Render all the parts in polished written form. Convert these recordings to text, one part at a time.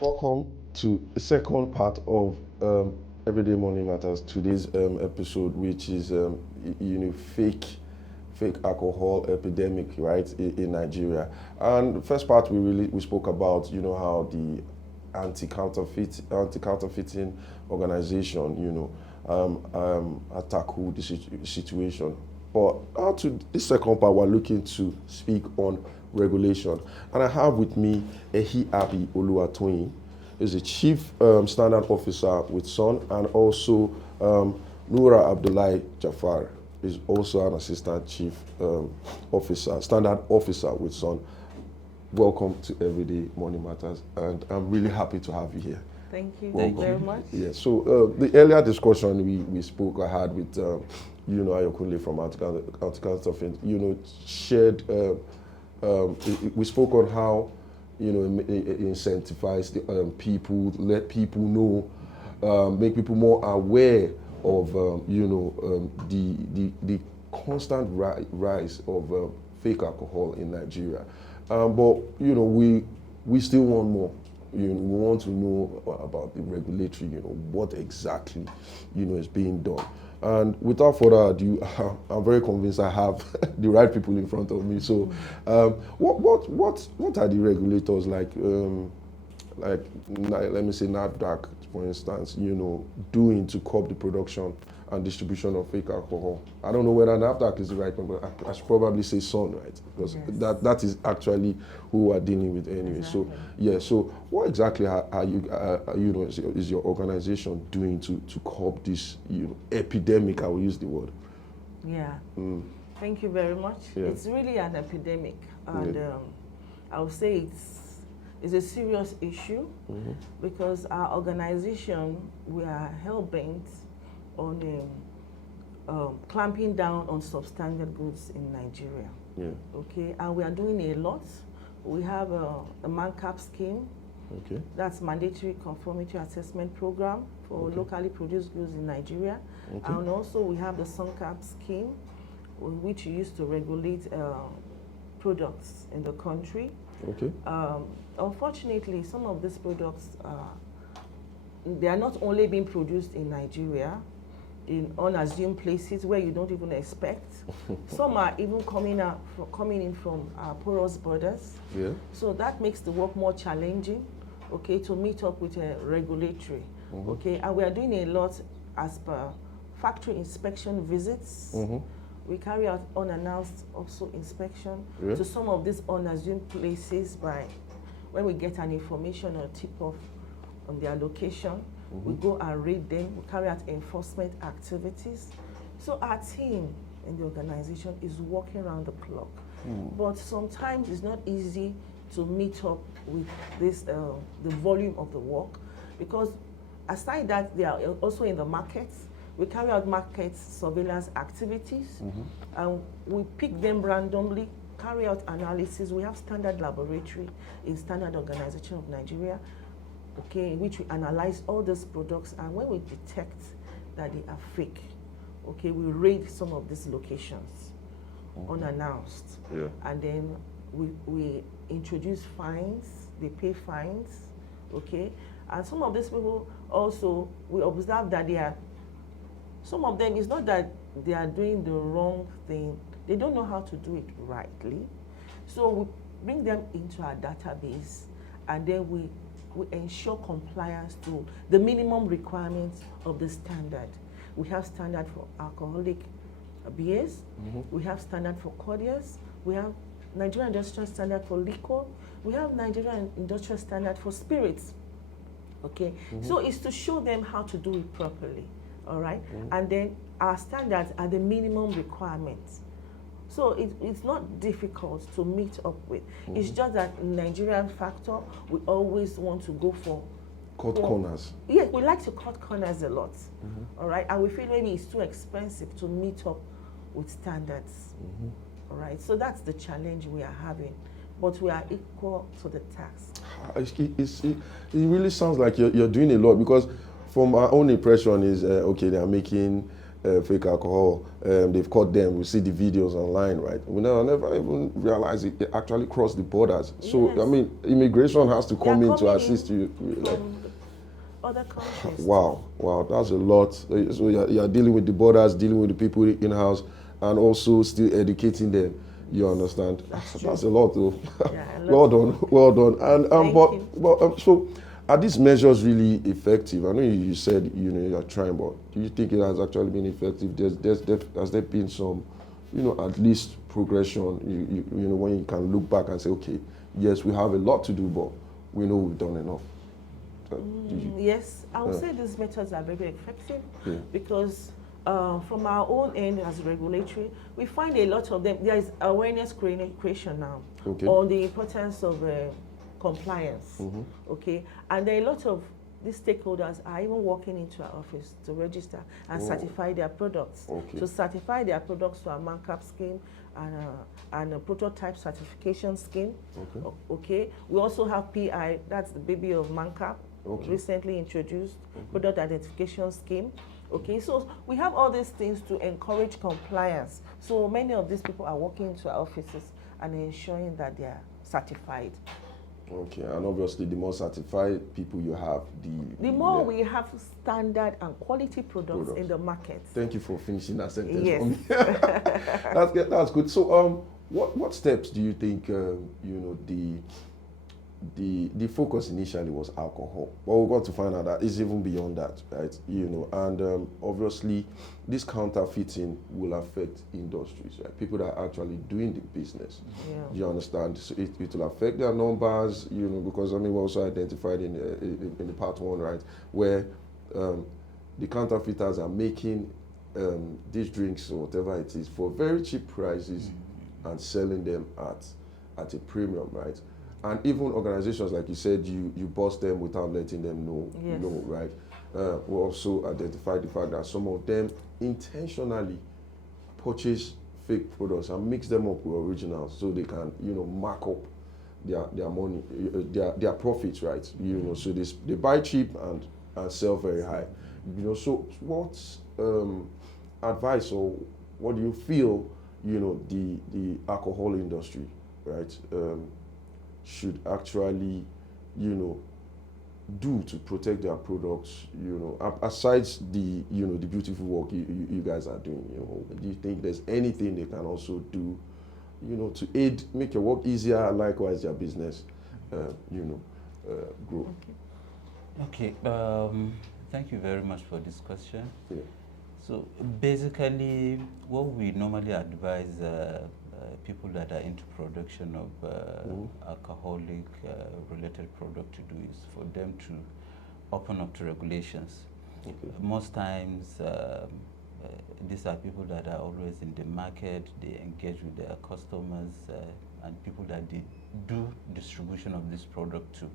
Welcome to the second part of Everyday Money Matters. Today's episode, which is fake alcohol epidemic, right, in Nigeria. And the first part we spoke about how the anti-counterfeiting organization tackle the situation. But now to this second part, we're looking to speak on regulation. And I have with me Ehi Abi Oluwatoyin, is a chief standard officer with SON, and also Noura Abdullahi Jafar is also an assistant chief officer, standard officer with SON. Welcome to Everyday Money Matters, and I'm really happy to have you here. Thank you. Welcome. Thank you very much. Yeah. So the earlier discussion I had with Ayokunle from Anti-Counterfeit, shared. We spoke on how incentivize the people, let people know, make people more aware of the constant rise of fake alcohol in Nigeria. But we still want more. We want to know about the regulatory, what exactly is being done. And without further ado, I'm very convinced I have the right people in front of me. So, what are the regulators like let me say NAFDAC, for instance, doing to curb the production and distribution of fake alcohol? I don't know whether NAFDAC is the right one, but I should probably say SON, right? Because that is actually who we're dealing with anyway. Exactly. So, yeah. So, what exactly are you is your organization doing to curb this epidemic? I will use the word. Yeah. Thank you very much. Yeah. It's really an epidemic, and I would say it's a serious issue because our organization, we are hell-bent on clamping down on substandard goods in Nigeria. Yeah. Okay, and we are doing a lot. We have a MANCAP scheme. Okay. That's mandatory conformity assessment program for locally produced goods in Nigeria. Okay. And also we have the SUNCAP scheme, which we use to regulate products in the country. Okay. Unfortunately, some of these products, they are not only being produced in Nigeria, in unassumed places where you don't even expect. Some are even coming in from porous borders. Yeah. So that makes the work more challenging, okay, to meet up with a regulatory. Okay, and we are doing a lot as per factory inspection visits. We carry out unannounced also inspection to some of these unassumed places when we get an information or tip-off on their location. We go and raid them, we carry out enforcement activities. So our team in the organization is working around the clock. But sometimes it's not easy to meet up with this, the volume of the work, because aside that, they are also in the markets. We carry out market surveillance activities, and we pick them randomly, carry out analysis. We have standard laboratory in Standard Organization of Nigeria, okay, in which we analyze all these products, and when we detect that they are fake, okay, we raid some of these locations unannounced. Yeah. And then we introduce fines, they pay fines, okay? And some of these people also, we observe that some of them, it's not that they are doing the wrong thing, they don't know how to do it rightly. So we bring them into our database, and then we ensure compliance to the minimum requirements of the standard. We have standard for alcoholic beers, we have standard for cordials, we have Nigerian Industrial Standard for liquor, we have Nigerian Industrial Standard for spirits. Okay, so it's to show them how to do it properly, all right? And then our standards are the minimum requirements. So it's not difficult to meet up with. It's just that in Nigerian factor, we always want to go for corners. Yeah, we like to cut corners a lot, all right? And we feel maybe it's too expensive to meet up with standards, all right? So that's the challenge we are having, but we are equal to the task. It really sounds like you're doing a lot, because from our own impression is, okay, they are making fake alcohol. They've caught them. We see the videos online, right? We never even realize it. They actually cross the borders. So, I Yes. mean, immigration has to They come are in to coming assist you. Like, from other countries. wow, that's a lot. So you're dealing with the borders, dealing with the people in-house, and also still educating them. You understand? That's a lot, though. Yeah, a lot. Well done, well done. And Thank you. so are these measures really effective? I know you said you're trying, but do you think it has actually been effective? Has there been some, at least progression? You know, when you can look back and say, okay, yes, we have a lot to do, but we know we've done enough. Yes, I would say these methods are very effective Yeah. because from our own end as regulatory, we find a lot of them. There is awareness creation now on the importance of compliance. Okay, and there are a lot of these stakeholders are even walking into our office to register and certify their products. To certify their products to our MANCAP scheme and a prototype certification scheme. Okay. We also have PI, that's the baby of MANCAP, recently introduced product identification scheme. Okay, so we have all these things to encourage compliance. So many of these people are walking into our offices and ensuring that they are certified. Okay, and obviously the more certified people you have, the more we have standard and quality products in the market. Thank you for finishing that sentence yes. for me. That's good. So what steps do you think the focus initially was alcohol, but we got to find out that it's even beyond that, right? And obviously this counterfeiting will affect industries, right? People that are actually doing the business. You understand? So it will affect their numbers, because we also identified in the part one, right, where the counterfeiters are making these drinks or whatever it is for very cheap prices and selling them at a premium, right? And even organizations, like you said, you bust them without letting them know, right? We also identified the fact that some of them intentionally purchase fake products and mix them up with originals so they can, mark up their money, their profits, right? So they buy cheap and sell very high. So what's advice or what do you feel, the alcohol industry, right, should actually, do to protect their products, aside the, the beautiful work you guys are doing, do you think there's anything they can also do, to aid, make your work easier, and likewise their business, grow? Okay, thank you very much for this question. Yeah. So basically, what we normally advise people that are into production of alcoholic related product to do is for them to open up to regulations. Most times these are people that are always in the market, they engage with their customers and people that they do distribution of this product to.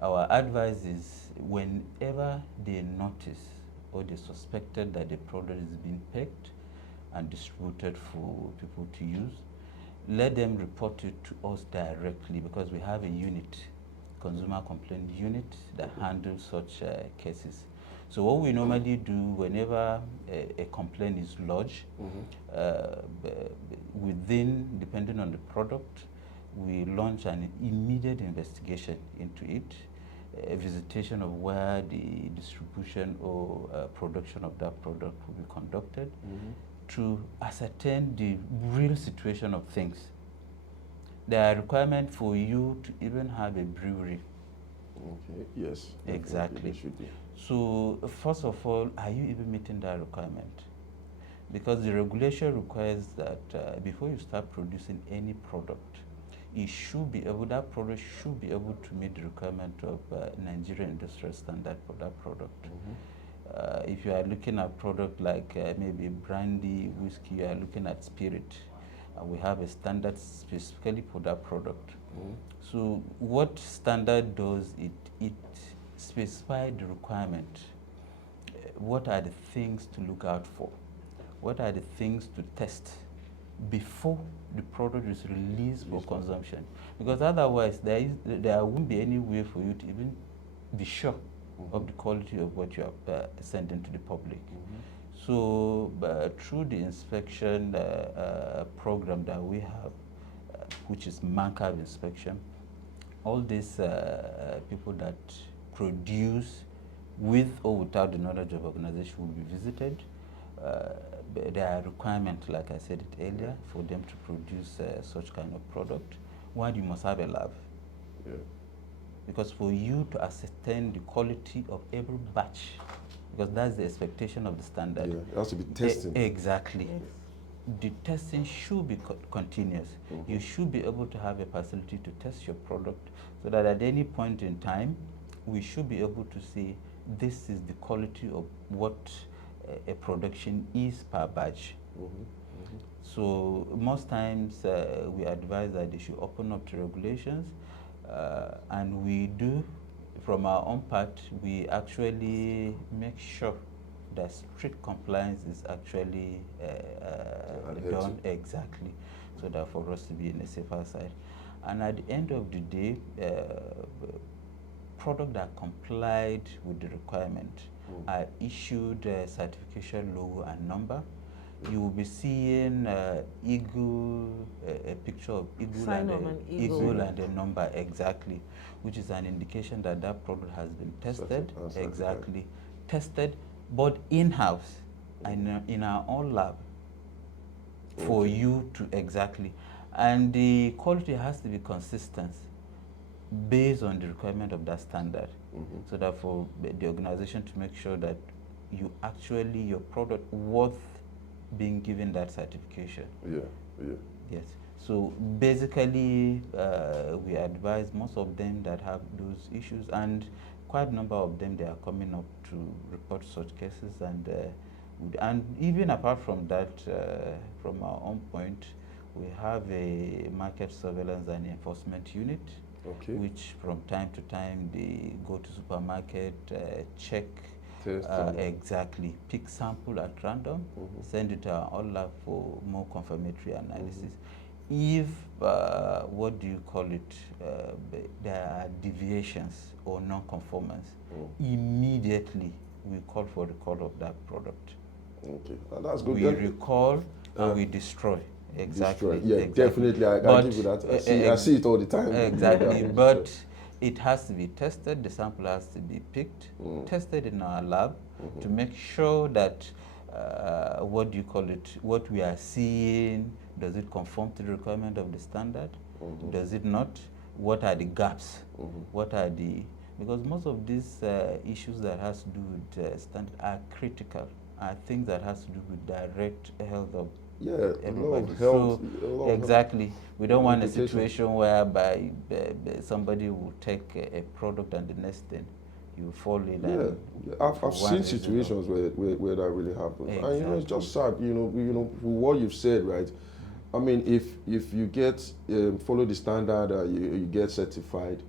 Our advice is whenever they notice or they suspected that the product is being packed and distributed for people to use, let them report it to us directly, because we have a unit, consumer complaint unit, that handles such cases. So what we normally do whenever a complaint is lodged, depending on the product, we launch an immediate investigation into it, a visitation of where the distribution or production of that product will be conducted, to ascertain the real situation of things. There are requirements for you to even have a brewery. Okay, yes. Exactly. Should be. So first of all, are you even meeting that requirement? Because the regulation requires that before you start producing any product, that product should be able to meet the requirement of Nigerian industrial standard for that product. If you are looking at product like maybe brandy, whiskey, you are looking at spirit. We have a standard specifically for that product. So what standard does, it specifies the requirement. What are the things to look out for? What are the things to test before the product is released for consumption? Because otherwise there won't be any way for you to even be sure of the quality of what you are sending to the public. So through the inspection program that we have, which is man-cab inspection, all these people that produce with or without the knowledge of organization will be visited. There are requirements, like I said it earlier, for them to produce such kind of product. One, you must have a lab. Yeah. Because for you to ascertain the quality of every batch, because that's the expectation of the standard. Yeah, it has to be testing. Exactly. Yes. The testing should be continuous. You should be able to have a facility to test your product so that at any point in time, we should be able to say this is the quality of what a production is per batch. So most times we advise that they should open up to regulations, and we do. From our own part, we actually make sure that strict compliance is actually done exactly, so that for us to be in a safer side. And at the end of the day, product that complied with the requirement are issued certification logo and number. You will be seeing eagle, a picture of eagle Sign and of a an eagle. and a number, exactly, which is an indication that that product has been tested, exactly, tested, but in-house, and in our own lab, for you to exactly, and the quality has to be consistent based on the requirement of that standard. So that for the organization to make sure that you actually, your product worth being given that certification. Yeah, yeah. Yes. So basically, we advise most of them that have those issues, and quite a number of them, they are coming up to report such cases, and even apart from that, from our own point, we have a market surveillance and enforcement unit, which from time to time they go to supermarket, check, exactly, pick sample at random, send it to our own lab for more confirmatory analysis. If, what do you call it, there are deviations or non-conformance, immediately we call for recall of that product. Okay, that's good. We recall and we destroy. Exactly. Destroy. Yeah, exactly. definitely. I give you that. I see it all the time. Exactly. But it has to be tested. The sample has to be picked, tested in our lab to make sure that what do you call it? What we are seeing, does it conform to the requirement of the standard? Does it not? What are the gaps? What are the, because most of these issues that has to do with standard are critical, are things that has to do with direct health of everybody. Health, so exactly, we don't want a situation whereby somebody will take a product and the next thing you fall in. I've seen situations where that really happens. Exactly. And it's just sad. What you've said, right? I mean, if you get follow the standard, you get certified.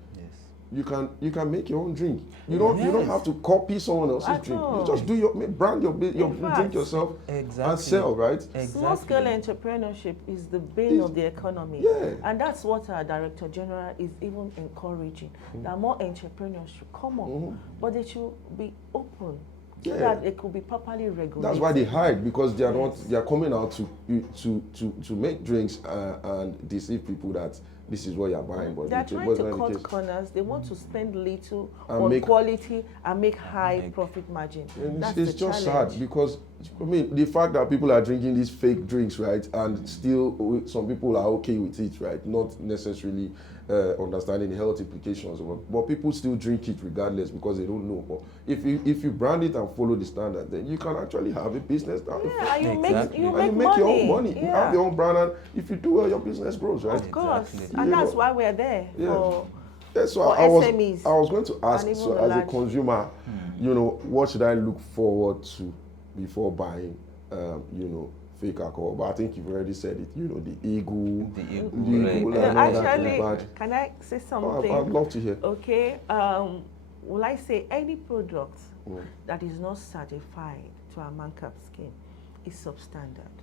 You can make your own drink. You don't have to copy someone else's drink. You just do brand your drink yourself and sell, right? Exactly. Small scale entrepreneurship is the bane of the economy. Yeah. And that's what our Director General is even encouraging. That more entrepreneurs should come up, but they should be open. So that it could be properly regulated. That's why they hide, because they are not. They are coming out to make drinks and deceive people that this is what you are buying. But they are trying to cut corners. They want to spend little on quality and make high profit margin. It's just sad, because I mean, the fact that people are drinking these fake drinks, right, and still some people are okay with it, right, not necessarily understanding the health implications of it, but people still drink it regardless because they don't know. But if you brand it and follow the standard, then you can actually have a business. And you make your own money. You have your own brand, and if you do well, your business grows, right? Of course, and that's why we're there for SMEs. I was going to ask, so as a consumer, what should I look forward to before buying, fake alcohol? But I think you've already said it. The eagle. Actually, can I say something? I'd love to hear. Okay. Will I say any product that is not certified to our man-cap scheme is substandard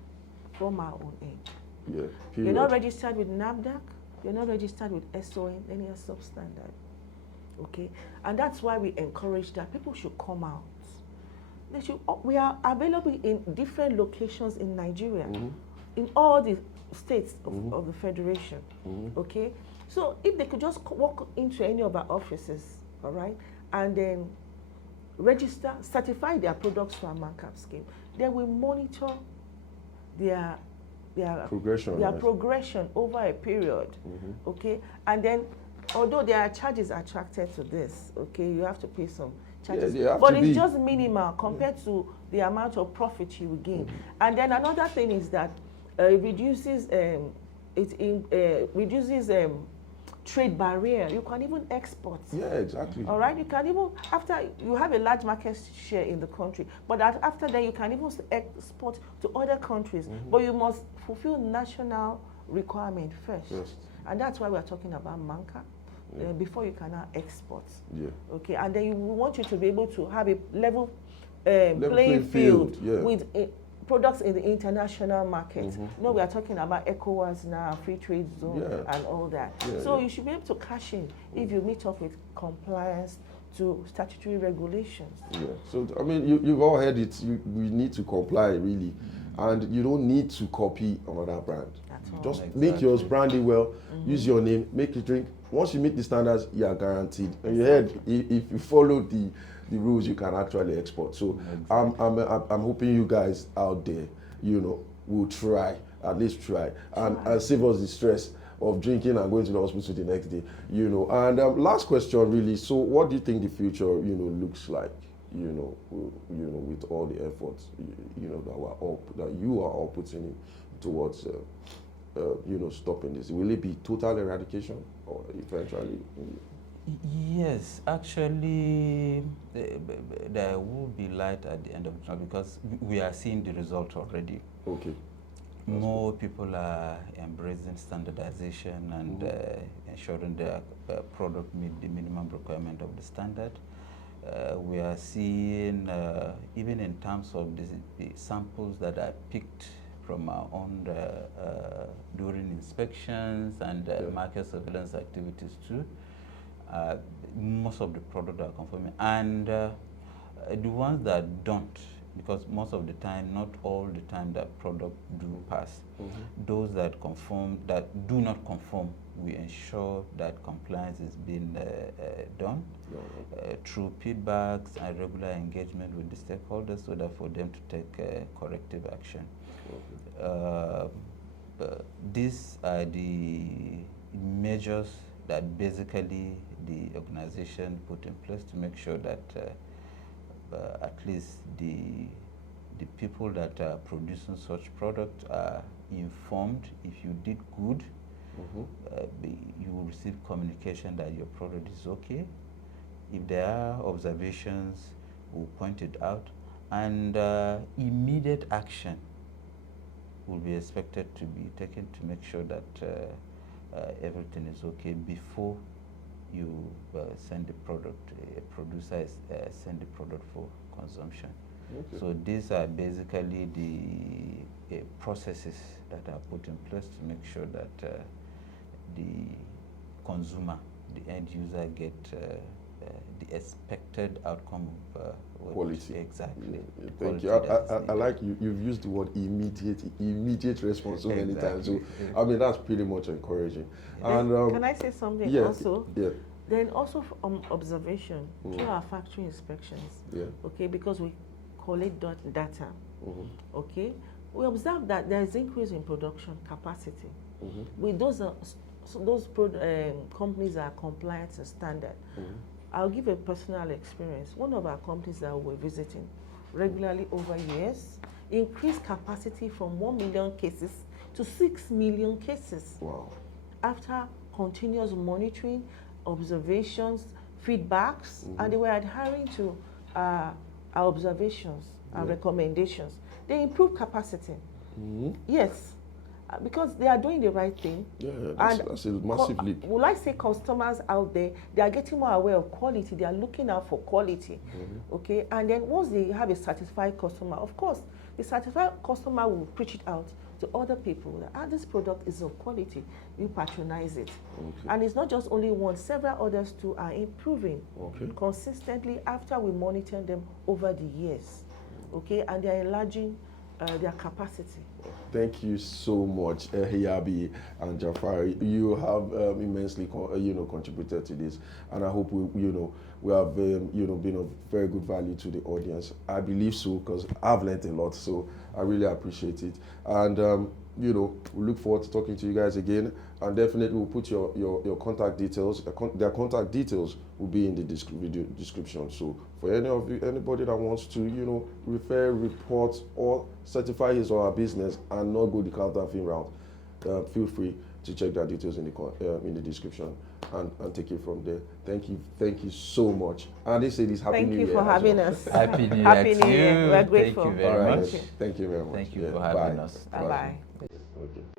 from our own end. Yeah. You're not registered with NAFDAC. You're not registered with SON. Then you're substandard. Okay, and that's why we encourage that people should come out. They should. We are available in different locations in Nigeria, in all the states of the federation. Okay, so if they could just walk into any of our offices, all right, and then register, certify their products for our MANCAP scheme, then we monitor their progression over a period. Okay, and then although there are charges attracted to this, okay, you have to pay some charges, but it's just minimal compared to the amount of profit you will gain. And then another thing is that it reduces trade barrier. You can even export. Yeah, exactly. All right, you can even, after you have a large market share in the country, but after that you can even export to other countries. But you must fulfill national requirement first. Yes. And that's why we're talking about MANCAP. Before you can now export. Yeah. Okay, and then we want you to be able to have a level playing field with products in the international market. No, we are talking about ECOWAS now, free trade zone, and all that. So you should be able to cash in if you meet up with compliance to statutory regulations. Yeah. So I mean, you've all heard it. We need to comply really, and you don't need to copy another brand. Just make yours branded well. Use your name. Make it drink. Once you meet the standards, you are guaranteed. And you heard, if you follow the rules, you can actually export. So I'm hoping you guys out there, will try, at least try, and save us the stress of drinking and going to the hospital the next day. And last question, really. So what do you think the future, looks like? With all the efforts, that you are all putting in towards. Stopping this? Will it be total eradication or eventually? Yes, actually, there will be light at the end of the tunnel because we are seeing the result already. Okay. More people are embracing standardization and ensuring their product meet the minimum requirement of the standard. We are seeing, even in terms of the samples that are picked from our own during inspections and market surveillance activities too. Most of the products are conforming, and the ones that don't, because most of the time, not all the time that product do pass. Those that conform, that do not conform, we ensure that compliance is being done through feedbacks and regular engagement with the stakeholders, so that for them to take corrective action. These are the measures that basically the organization put in place to make sure that at least the people that are producing such products are informed. If you did good, you will receive communication that your product is okay. If there are observations, we'll point it out, and immediate action will be expected to be taken to make sure that everything is okay before you send the product, a producer send the product for consumption. Okay. So these are basically the processes that are put in place to make sure that the consumer, the end user, get the expected outcome of quality. Exactly. Yeah. Thank you. I like you've used the word immediate response so many times. So I mean, that's pretty much encouraging. And can I say something also? Yeah. Then also observation through our factory inspections. Yeah. Okay, because we collect data. Okay, we observe that there is increase in production capacity. With those companies that are compliant and standard. I'll give a personal experience. One of our companies that we're visiting regularly over years increased capacity from 1 million cases to 6 million cases. Wow. After continuous monitoring, observations, feedbacks, and they were adhering to our observations, our recommendations. They improved capacity. Yes. because they are doing the right thing. Yeah, that's a massive leap. Will I say customers out there, they are getting more aware of quality, they are looking out for quality, okay? And then once they have a satisfied customer, of course, the satisfied customer will preach it out to other people that this product is of quality, you patronize it. Okay. And it's not just only one, several others too are improving consistently after we monitor them over the years, okay? And they are enlarging their capacity. Thank you so much, Hiyabi and Jafari. You have immensely, contributed to this, and I hope we have, been of very good value to the audience. I believe so because I've learned a lot, so I really appreciate it. And we look forward to talking to you guys again, and definitely we'll put your contact details. Their contact details will be in the video description. So for anybody that wants to, refer, report, or certify his or her business and not go the counterfeit route, feel free to check their details in the description and take it from there. Thank you so much. And they say this Happy New Year. Thank you for having us. Happy New Year. Happy New Year. We're grateful. Thank you very much. Thank you very much. Thank you for having us. Bye-bye. Okay.